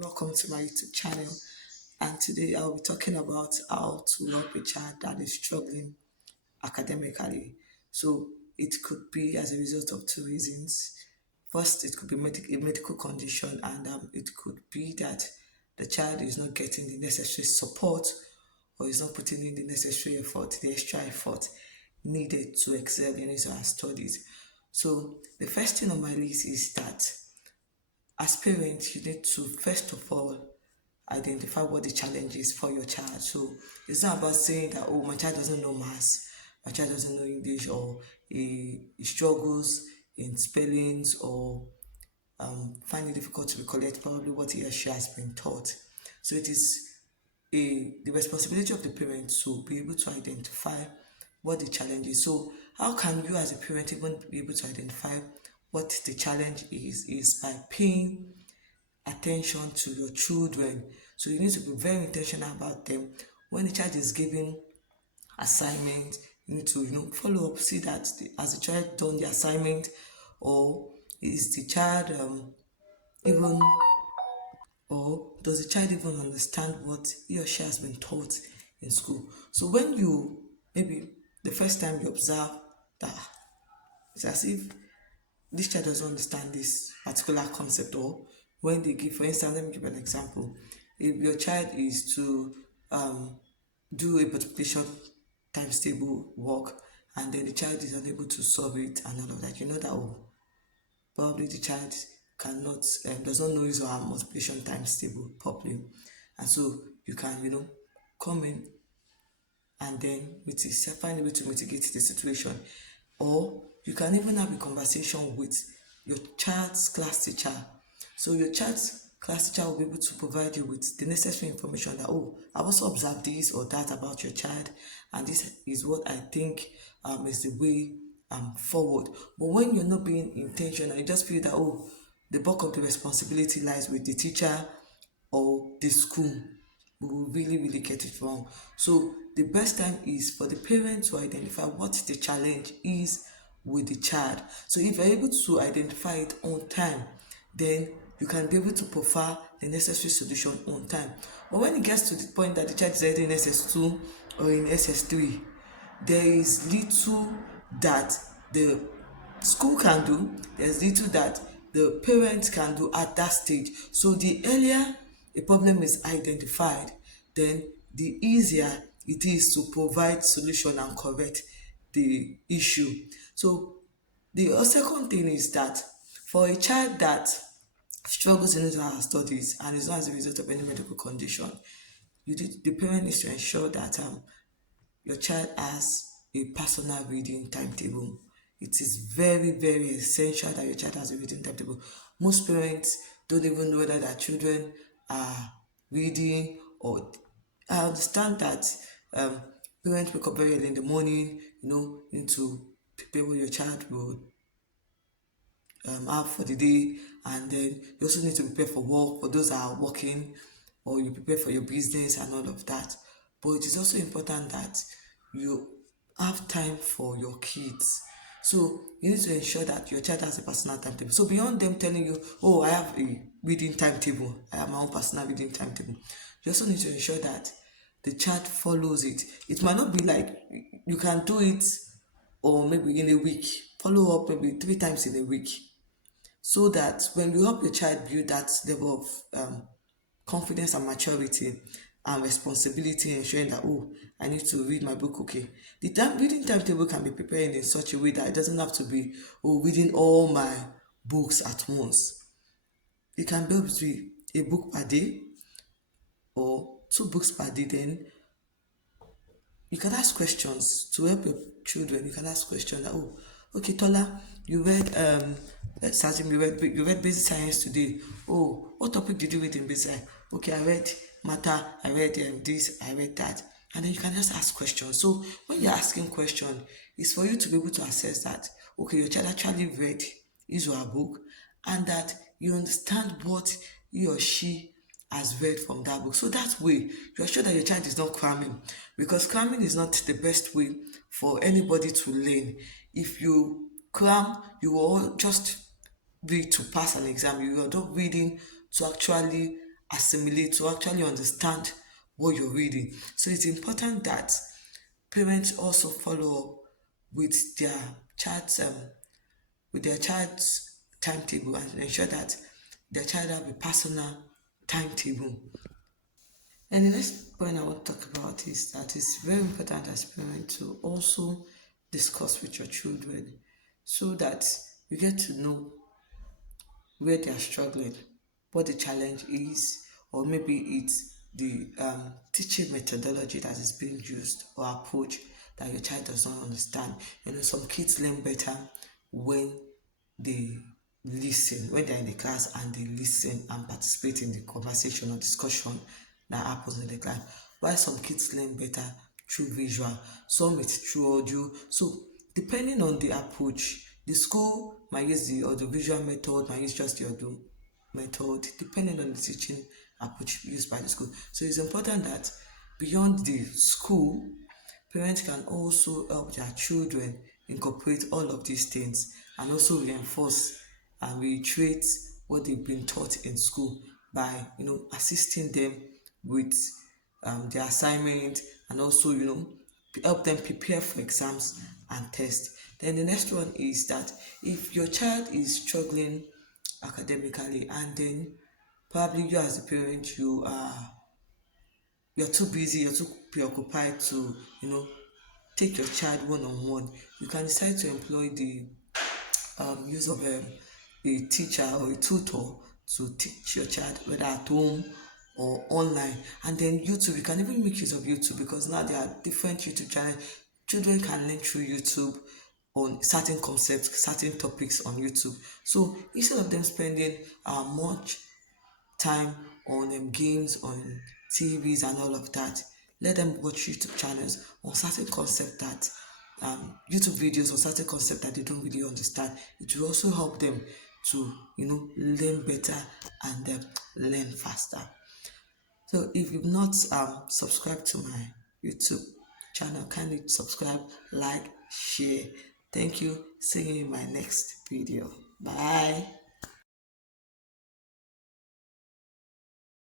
Welcome to my YouTube channel. And today I'll be talking about how to help a child that is struggling academically. So it could be as a result of two reasons. First, it could be a medical condition, and it could be that the child is not getting the necessary support or is not putting in the necessary effort, the extra effort needed to excel in his or her studies. So the first thing on my list is that as parents, you need to first of all identify what the challenge is for your child. So it's not about saying that, oh, my child doesn't know maths, my child doesn't know English, or he struggles in spellings, or find it difficult to recollect probably what he or she has been taught. So it is the responsibility of the parent to be able to identify what the challenge is. So how can you as a parent even be able to identify what the challenge is by paying attention to your children. So you need to be very intentional about them. When the child is giving assignment, you need to follow up, see that has the child done the assignment, or is the child even or does the child even understand what he or she has been taught in school. So when you maybe the first time you observe that it's as if this child doesn't understand this particular concept, or when they give, for instance, let me give an example. If your child is to do a multiplication times table work, and then the child is unable to solve it and all of that, you know that, oh, probably the child cannot does not know his or her multiplication times table properly, and so you can come in and then find a way to mitigate the situation. Or you can even have a conversation with your child's class teacher. So your child's class teacher will be able to provide you with the necessary information that, oh, I've also observed this or that about your child, and this is what I think is the way forward. But when you're not being intentional, you just feel that, oh, the bulk of the responsibility lies with the teacher or the school, we will really get it wrong. So the best time is for the parent to identify what the challenge is with the child. So if you're able to identify it on time, then you can be able to provide the necessary solution on time. But when it gets to the point that the child is either in SS2 or in SS3, there is little that the school can do, there's little that the parents can do at that stage. So the earlier a problem is identified, then the easier it is to provide solution and correct the issue. So the second thing is that for a child that struggles in his or her studies and is not as a result of any medical condition, the parent needs to ensure that your child has a personal reading timetable. It is very essential that your child has a reading timetable. Most parents don't even know whether their children are reading, or I understand that um, parents wake up very early in the morning, need to prepare what your child will have for the day, and then you also need to prepare for work for those that are working, or you prepare for your business and all of that. But it is also important that you have time for your kids. So you need to ensure that your child has a personal timetable. So beyond them telling you, oh, I have a reading timetable, I have my own personal reading timetable, you also need to ensure that the child follows it. It might not be like you can do it, or maybe in a week, follow up maybe 3 times in a week, so that when you help your child build that level of confidence and maturity and responsibility, ensuring that, oh, I need to read my book, okay, the reading timetable can be prepared in such a way that it doesn't have to be, oh, reading all my books at once. It can be able to be a book per day or 2 books per day. Then you can ask questions to help your children. You can ask questions that, oh, okay, Tola, you read Sajim, you read basic science today. Oh, what topic did you read in basic science? Okay, I read matter, I read this, I read that. And then you can just ask questions. So when you're asking questions, it's for you to be able to assess that, okay, your child actually read his or her book, and that you understand what he or she has read from that book. So that way, you're sure that your child is not cramming, because cramming is not the best way for anybody to learn. If you cram, you will just read to pass an exam. You are not reading to actually assimilate, to actually understand what you're reading. So it's important that parents also follow up with their child's timetable and ensure that their child have a personal timetable. And the next point I want to talk about is that it's very important as parents to also discuss with your children so that you get to know where they are struggling, what the challenge is, or maybe it's the teaching methodology that is being used or approach that your child does not understand. You know, some kids learn better when they listen, when they're in the class and they listen and participate in the conversation or discussion that happens in the class. While some kids learn better through visual, some it's through audio. So depending on the approach, the school might use the audiovisual method, might use just the audio method, depending on the teaching approach used by the school. So it's important that beyond the school, parents can also help their children incorporate all of these things and also reinforce and reiterate what they've been taught in school by assisting them with their assignment and also help them prepare for exams and tests. Then the next one is that if your child is struggling academically and then probably you as a parent you're too busy, you're too preoccupied to take your child one on one, you can decide to employ the use of a teacher or a tutor to teach your child, whether at home or online. And then YouTube, you can even make use of YouTube because now there are different YouTube channels. Children can learn through YouTube on certain concepts, certain topics on YouTube. So instead of them spending much time on games, on TVs and all of that. Let them watch YouTube channels on certain concept that YouTube videos on certain concept that they don't really understand. It will also help them to learn better and learn faster. So if you've not subscribed to my YouTube channel, kindly subscribe, like, share. Thank you. See you in my next video. Bye.